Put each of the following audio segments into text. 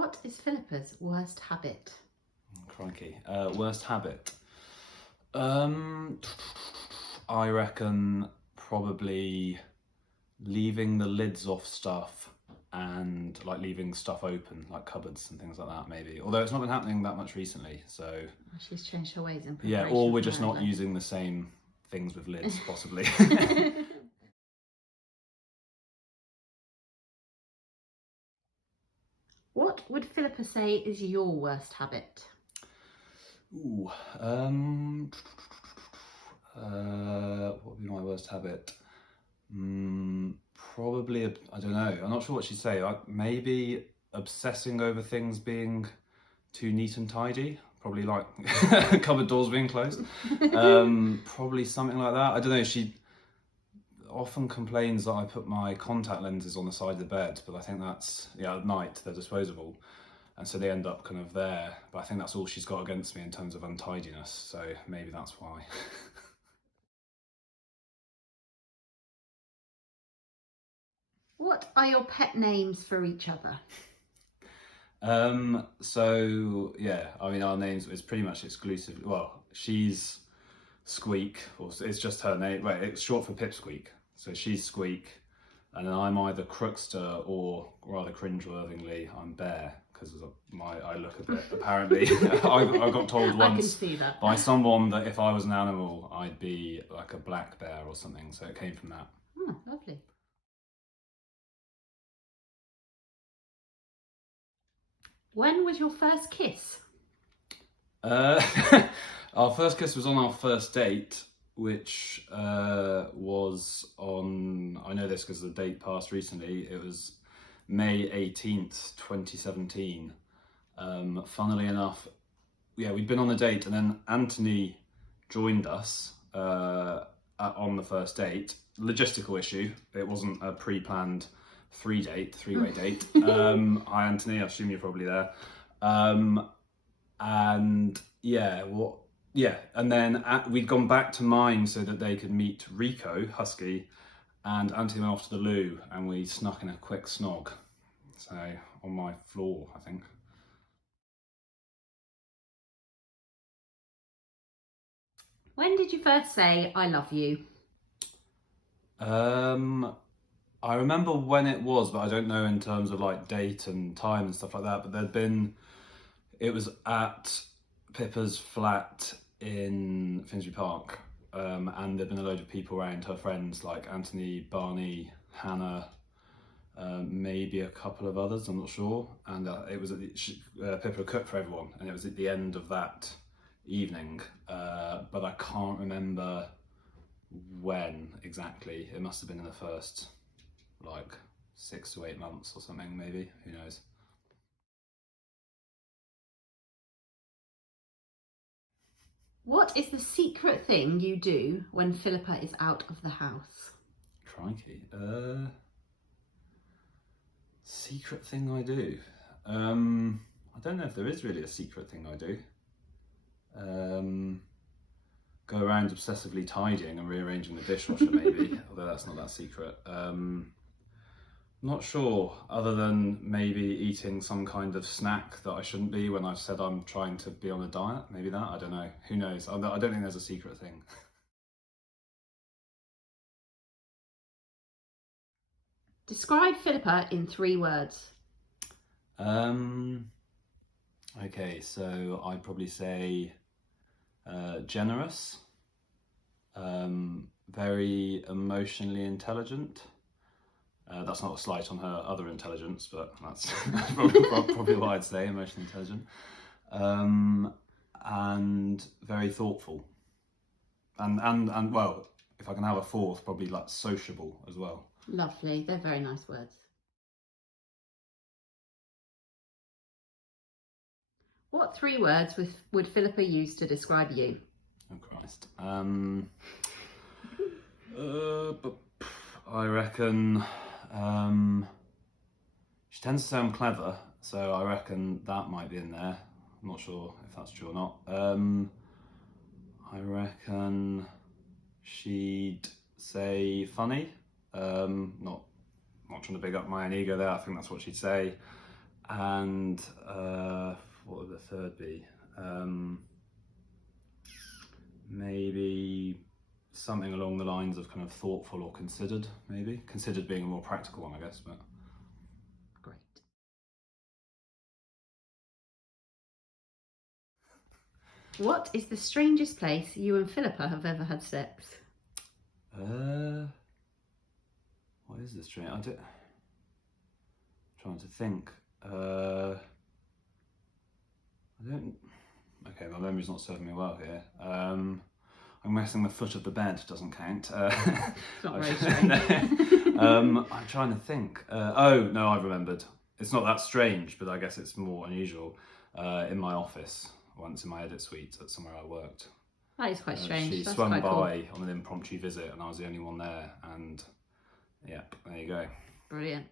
What is Philippa's worst habit? Crikey. Worst habit. I reckon probably leaving the lids off stuff and like leaving stuff open, like cupboards and things like that, maybe. Although it's not been happening that much recently, so She's changed her ways in yeah. preparation. Or we're just for not her using the same things with lids, possibly. life. What would Philippa say is your worst habit? Ooh. What would be my worst habit? Probably, I don't know. I'm not sure what she'd say. Maybe obsessing over things being too neat and tidy. Probably like cupboard doors being closed. Probably something like that. I don't know. She often complains that I put my contact lenses on the side of the bed, but I think that's, yeah, at night they're disposable. And so they end up kind of there. But I think that's all she's got against me in terms of untidiness. So maybe that's why. What are your pet names for each other? So yeah, I mean, our names is pretty much exclusive. Well, she's Squeak, or it's just her name. Right, it's short for Pipsqueak. So she's Squeak, and then I'm either Crookster or, rather cringeworthingly, I'm Bear, because I look a bit. Apparently, I got told I can once see that. by someone that if I was an animal, I'd be like a black bear or something. So it came from that. Oh, lovely. When was your first kiss? Uh, our first kiss was on our first date, which was on, I know this because the date passed recently, it was May 18th, 2017. Funnily enough, yeah, we'd been on a date and then Anthony joined us on the first date. Logistical issue, it wasn't a pre-planned three-way date. Hi Anthony, I assume you're probably there. And and then we'd gone back to mine so that they could meet Rico Husky, and Anthony went off to the loo, and we snuck in a quick snog. So on my floor, I think. When did you first say I love you? I remember when it was, but I don't know in terms of like date and time and stuff like that. But it was at Pippa's flat in Finsbury Park, and there'd been a load of people around, her friends like Anthony, Barney, Hannah, maybe a couple of others, I'm not sure. And it was Pippa cooked for everyone, and it was at the end of that evening, but I can't remember when exactly. It must have been in the first like 6 to 8 months or something, maybe, who knows. What is the secret thing you do when Philippa is out of the house? Crikey. Secret thing I do. I don't know if there is really a secret thing I do. Go around obsessively tidying and rearranging the dishwasher, maybe, although that's not that secret. Not sure, other than maybe eating some kind of snack that I shouldn't be when I've said I'm trying to be on a diet. Maybe that, I don't know. Who knows? I don't think there's a secret thing. Describe Philippa in 3 words. Okay, so I'd probably say generous, very emotionally intelligent. That's not a slight on her other intelligence, but that's probably what I'd say, emotionally intelligent. And very thoughtful. And well, if I can have a fourth, probably like sociable as well. Lovely, they're very nice words. What 3 words would Philippa use to describe you? Oh Christ. But I reckon she tends to say I'm clever, so I reckon that might be in there. I'm not sure if that's true or not. I reckon she'd say funny. Not trying to big up my own ego there. I think that's what she'd say. And what would the third be? Maybe something along the lines of kind of thoughtful or considered, maybe. Considered being a more practical one, I guess, but. Great. What is the strangest place you and Philippa have ever had sex? What is the strange? Trying to think. I don't. Okay, my memory's not serving me well here. I'm guessing the foot of the bed doesn't count. It's not very strange. I'm trying to think. Oh no, I remembered. It's not that strange, but I guess it's more unusual. In my office, once in my edit suite at somewhere I worked. That is quite strange. She That's swung quite by cool. on an impromptu visit, and I was the only one there. And yep, there you go. Brilliant.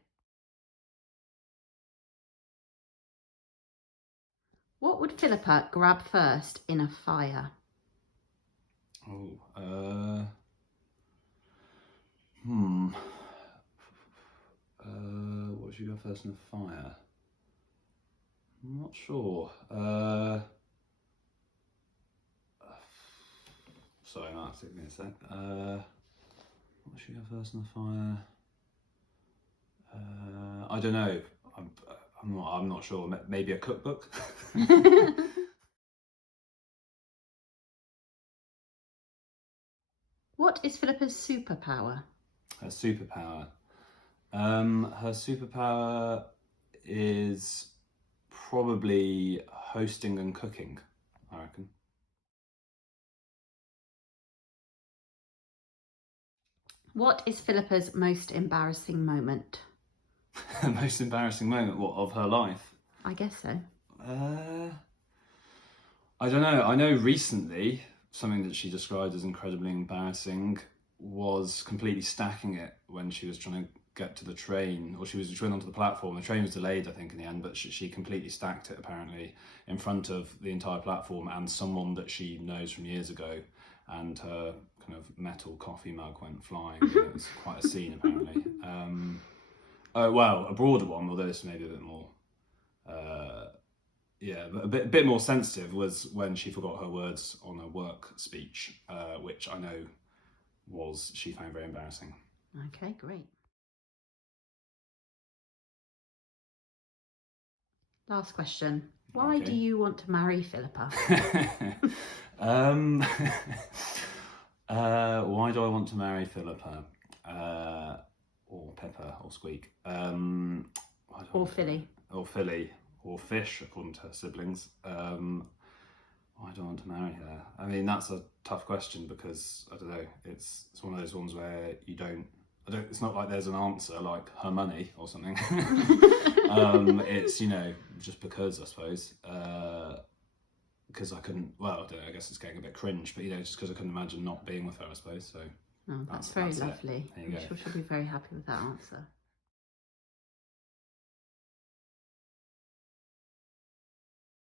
What would Philippa grab first in a fire? Oh, what would you go first in a fire? I'm not sure. Sorry, Matt, give me a sec. What should go first in the fire? I don't know. I'm not sure. Maybe a cookbook. What is Philippa's superpower? Her superpower. Her superpower is probably hosting and cooking, I reckon. What is Philippa's most embarrassing moment? The most embarrassing moment, what, of her life? I guess so. I don't know. I know recently something that she described as incredibly embarrassing was completely stacking it when she was trying to get to the train, or she was going onto the platform. The train was delayed, I think, in the end, but she completely stacked it apparently in front of the entire platform and someone that she knows from years ago, and her kind of metal coffee mug went flying. It was quite a scene apparently. Oh well, a broader one, although this may be a bit more. But a bit more sensitive was when she forgot her words on a work speech, which I know she found very embarrassing. Okay, great. Last question. Why do you want to marry Philippa? Why do I want to marry Philippa? Or Pepper, or Squeak? Or Philly. Or Philly, or Fish, according to her siblings. Why do I want to marry her? I mean, that's a tough question because, I don't know, it's one of those ones where it's not like there's an answer like her money or something. It's, just because, I suppose. Because I couldn't, well, I don't know, I guess it's getting a bit cringe, but, just because I couldn't imagine not being with her, I suppose. So Oh, that's very it. lovely. There you go. I'm sure she'll be very happy with that answer.